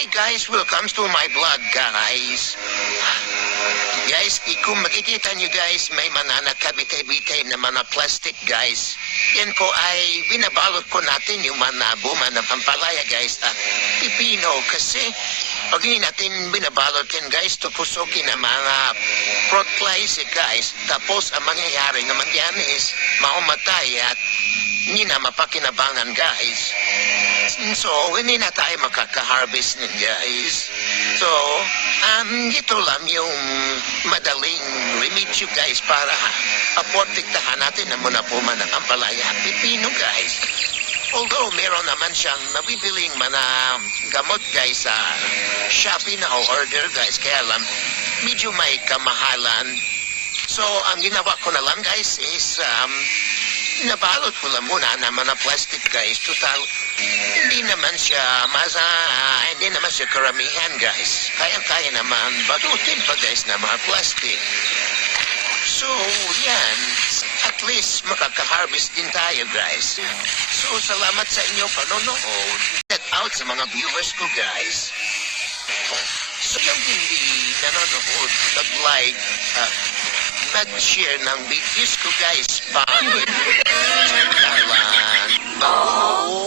Hi guys, welcome to my vlog guys. Guys, kung makikita nyo guys, may mga nakabitay-bitay na mga plastic guys. Yan po ay binabalot po natin yung mga buma na pampalaya guys at pipino kasi pag hindi natin binabalot yan guys, tupusokin ang mga fruit flies guys. Tapos ang mangyayari naman yan is maumatay at hindi na mapakinabangan guys. So, hindi na tayo makaka-harvest nun, guys. So, ito lang yung madaling remedyo, guys, para aprotektahan natin na muna po man ang ampalaya at pipino, guys. Although, meron naman siyang nabibiling mga gamot, guys, sa Shopee na order, guys. Kaya lang, medyo may kamahalan. So, ang ginawa ko na lang, guys, is, nabalot ko lang muna naman na plastic guys. Total, hindi naman siya hindi naman siya karamihan guys. Kaya naman balutin pa guys na mga plastic. So, yan. At least makaka-harvest din tayo guys. So, salamat sa inyo panonood. Shout out sa mga viewers ko guys. So, yung hindi nanonood, nag-like, nag-share ng videos ko guys. Pangit. Oh.